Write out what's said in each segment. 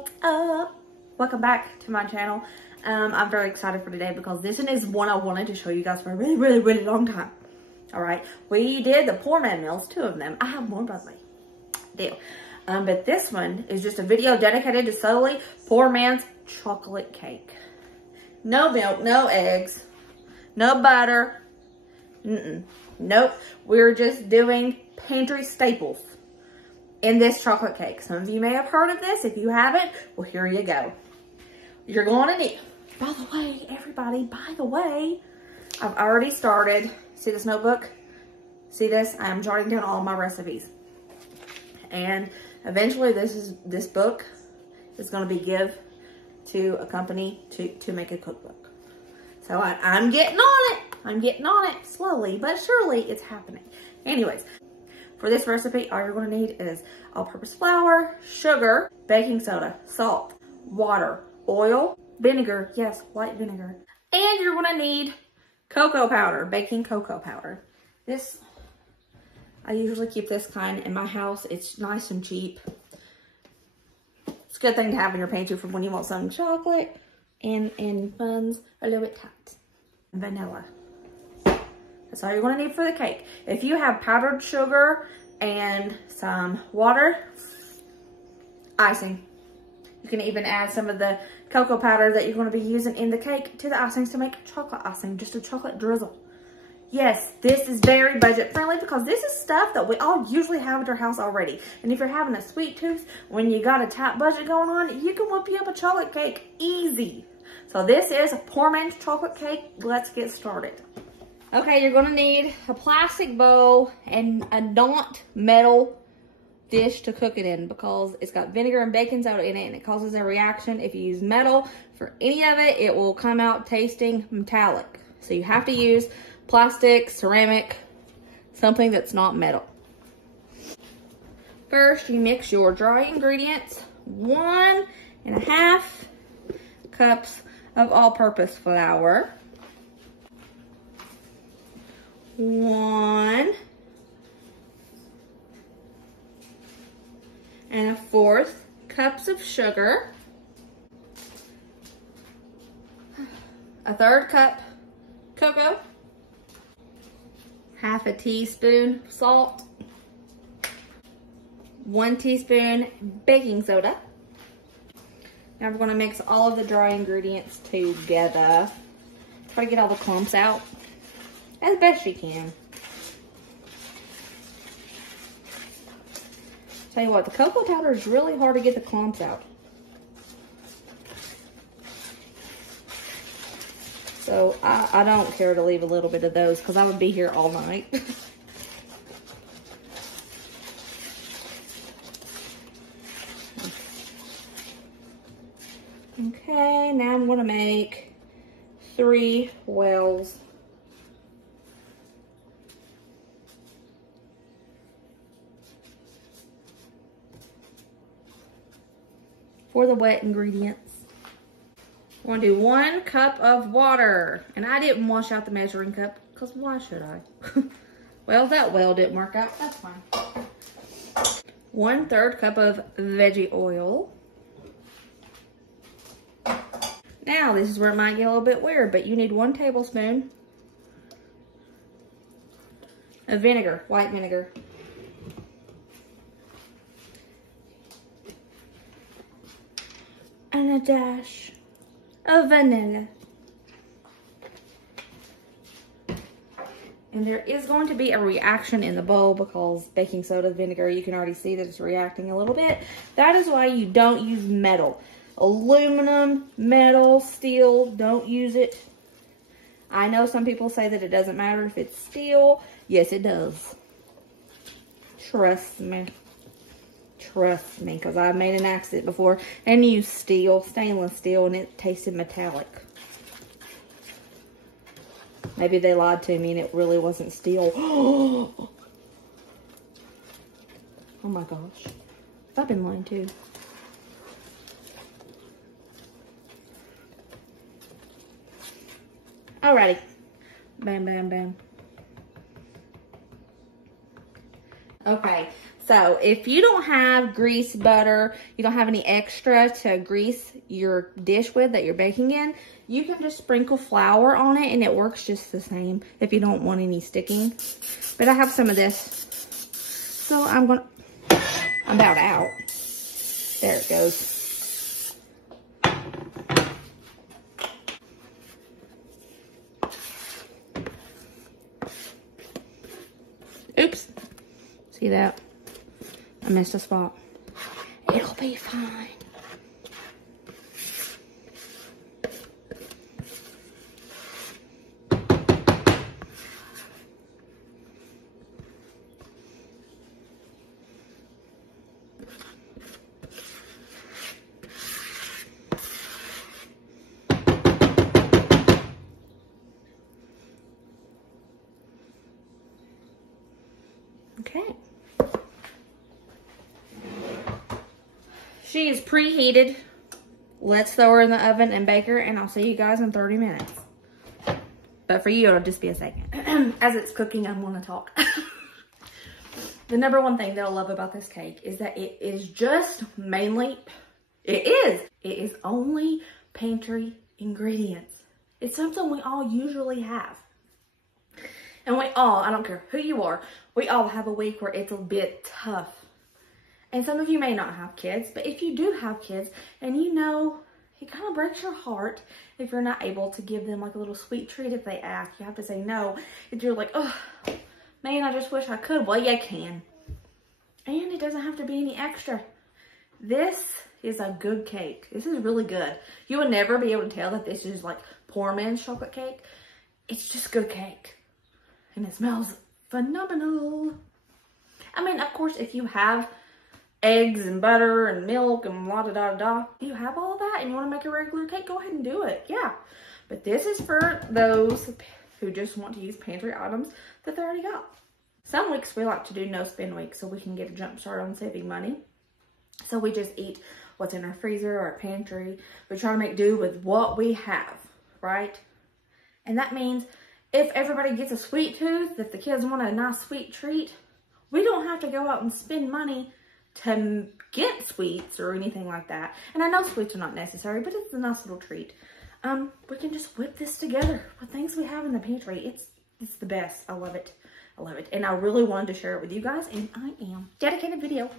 What's up? Welcome back to my channel. I'm very excited for today because this one is one I wanted to show you guys for a really long time. All right, we did the Poorman meals, 2 of them. I have more, by the way. Deal. But this one is just a video dedicated to solely Poorman's chocolate cake. No milk, no eggs, no butter. Nope. We're just doing pantry staples in this chocolate cake. Some of you may have heard of this. If you haven't, well, here you go. You're going to need, by the way, everybody, by the way, I've already started. See this notebook? See this? I am jotting down all my recipes. And eventually this book is going to be give to a company to make a cookbook. So I'm getting on it. I'm getting on it slowly, but surely it's happening. Anyways, for this recipe, all you're going to need is all-purpose flour, sugar, baking soda, salt, water, oil, vinegar, yes, white vinegar. And you're going to need cocoa powder, baking cocoa powder. This, I usually keep this kind in my house. It's nice and cheap. It's a good thing to have in your pantry for when you want some chocolate and buns a little bit tight. Vanilla. That's all you're going to need for the cake. If you have powdered sugar and some water, icing. You can even add some of the cocoa powder that you're going to be using in the cake to the icings to make chocolate icing, just a chocolate drizzle. Yes, this is very budget friendly because this is stuff that we all usually have at our house already. And if you're having a sweet tooth, when you got a tight budget going on, you can whip you up a chocolate cake easy. So this is a Poorman's chocolate cake. Let's get started. Okay, you're gonna need a plastic bowl and a not metal dish to cook it in because it's got vinegar and baking soda in it and it causes a reaction. If you use metal for any of it, it will come out tasting metallic. So you have to use plastic, ceramic, something that's not metal. First, you mix your dry ingredients, 1.5 cups of all-purpose flour, 1 1/4 cups of sugar, 1/3 cup cocoa, 1/2 teaspoon salt, 1 teaspoon baking soda. Now we're going to mix all of the dry ingredients together. Try to get all the clumps out as best you can. Tell you what, the cocoa powder is really hard to get the clumps out. So I don't care to leave a little bit of those because I would be here all night. Okay, now I'm going to make 3 wells. For the wet ingredients. I'm going to do 1 cup of water. And I didn't wash out the measuring cup because why should I? Well, that well didn't work out. That's fine. 1/3 cup of veggie oil. Now, this is where it might get a little bit weird, but you need 1 tablespoon of vinegar, white vinegar. And a dash of vanilla. And there is going to be a reaction in the bowl because baking soda, vinegar, you can already see that it's reacting a little bit. That is why you don't use metal. Aluminum, metal, steel, don't use it. I know some people say that it doesn't matter if it's steel. Yes, it does. Trust me. Trust me, because I've made an accident before and used steel, stainless steel, and it tasted metallic. Maybe they lied to me and it really wasn't steel. Oh my gosh. I've been lying too. Alrighty. Bam, bam, bam. Okay, so if you don't have grease butter, you don't have any extra to grease your dish with that you're baking in, you can just sprinkle flour on it and it works just the same if you don't want any sticking. But I have some of this, so I'm about out. There it goes. Oops. See that? I missed a spot. It'll be fine. Okay. She is preheated. Let's throw her in the oven and bake her, and I'll see you guys in 30 minutes. But for you, it'll just be a second. As it's cooking, I'm gonna talk. The number one thing that I love about this cake is that it is just mainly, it is only pantry ingredients. It's something we all usually have. And we all, I don't care who you are, we all have a week where it's a bit tough. And some of you may not have kids, but if you do have kids and you know, it kind of breaks your heart if you're not able to give them like a little sweet treat if they ask. You have to say no. If you're like, oh, man, I just wish I could. Well, you can. And it doesn't have to be any extra. This is a good cake. This is really good. You would never be able to tell that this is like Poorman's chocolate cake. It's just good cake. And it smells phenomenal. I mean, of course, if you have eggs and butter and milk and la-da-da-da, if you have all of that and you want to make a regular cake, go ahead and do it. Yeah. But this is for those who just want to use pantry items that they already got. Some weeks we like to do no spend week so we can get a jump start on saving money. So we just eat what's in our freezer or our pantry. We try to make do with what we have, right? And that means if everybody gets a sweet tooth, if the kids want a nice sweet treat, we don't have to go out and spend money to get sweets or anything like that. And I know sweets are not necessary, but it's a nice little treat. We can just whip this together with things we have in the pantry. It's the best. I love it. I love it. And I really wanted to share it with you guys, and I am. Dedicated video.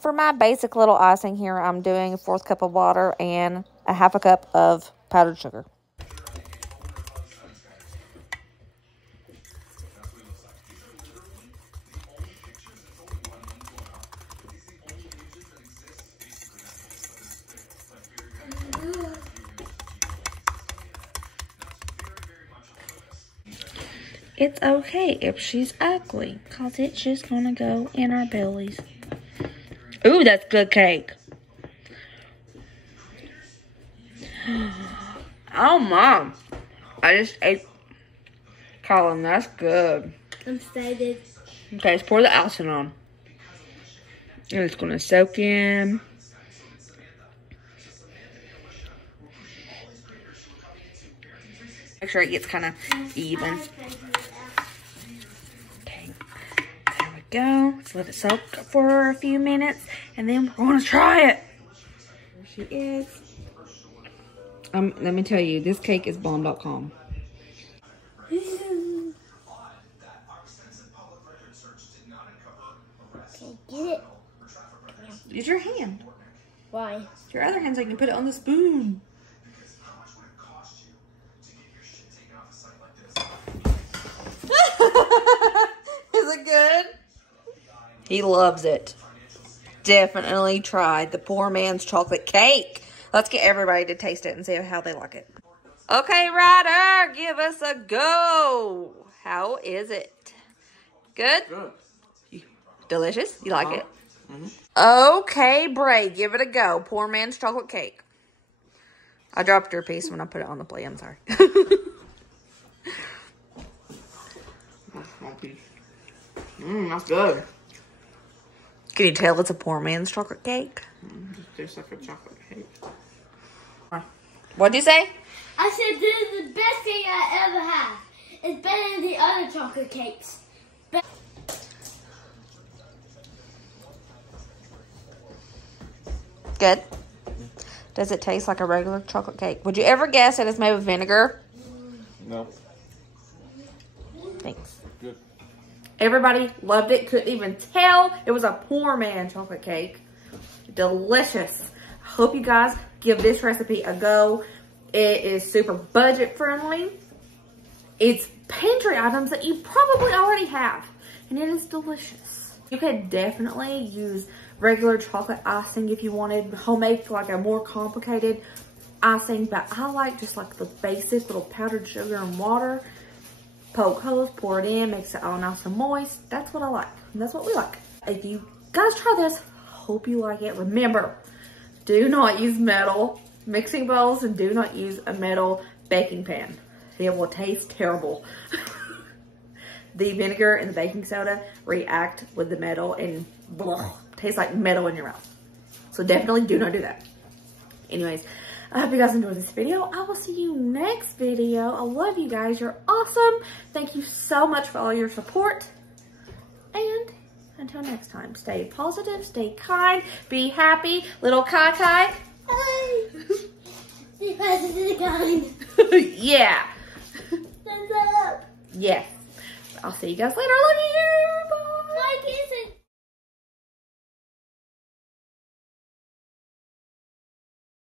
For my basic little icing here, I'm doing a 1/4 cup of water and a 1/2 cup of powdered sugar. It's okay if she's ugly, because it's just going to go in our bellies. Ooh, that's good cake. Oh, Mom. I just ate Colin. That's good. I'm excited. Okay, let's pour the icing on. And it's going to soak in. Make sure it gets kind of even. Okay, there we go. Let's let it soak for a few minutes, and then we're gonna try it. There she is. Let me tell you, this cake is bomb.com. Okay, get it. Use your hand. Why? Your other hand so you can put it on the spoon. Is it good? He loves it. Definitely try the Poorman's chocolate cake. Let's get everybody to taste it and see how they like it. Okay, Ryder, give us a go. How is it? Good? Good. Delicious? You like it? Mm-hmm. Okay, Bray, give it a go. Poorman's chocolate cake. I dropped your piece when I put it on the plate. I'm sorry. That's good. Can you tell it's a Poorman's chocolate cake? It tastes like a chocolate cake. What'd you say? I said this is the best cake I ever had. It's better than the other chocolate cakes. good? Does it taste like a regular chocolate cake? Would you ever guess that it's made with vinegar? No. Thanks. Good. Everybody loved it. Couldn't even tell it was a Poorman chocolate cake. Delicious. I hope you guys give this recipe a go. It is super budget friendly. It's pantry items that you probably already have. And it is delicious. You could definitely use regular chocolate icing if you wanted. Homemade for like a more complicated icing. But I like just like the basic little powdered sugar and water. Poke holes, pour it in, makes it all nice and moist. That's what I like. And that's what we like. If you guys try this, hope you like it. Remember, do not use metal mixing bowls and do not use a metal baking pan. It will taste terrible. The vinegar and the baking soda react with the metal and tastes like metal in your mouth. So definitely do not do that. Anyways, I hope you guys enjoyed this video. I will see you next video. I love you guys. You're awesome. Thank you so much for all your support. And until next time, stay positive, stay kind, be happy. Little Kai Kai. Hi. Stay positive, kind. Yeah. Thumbs up. Yes. I'll see you guys later. I love you. Bye.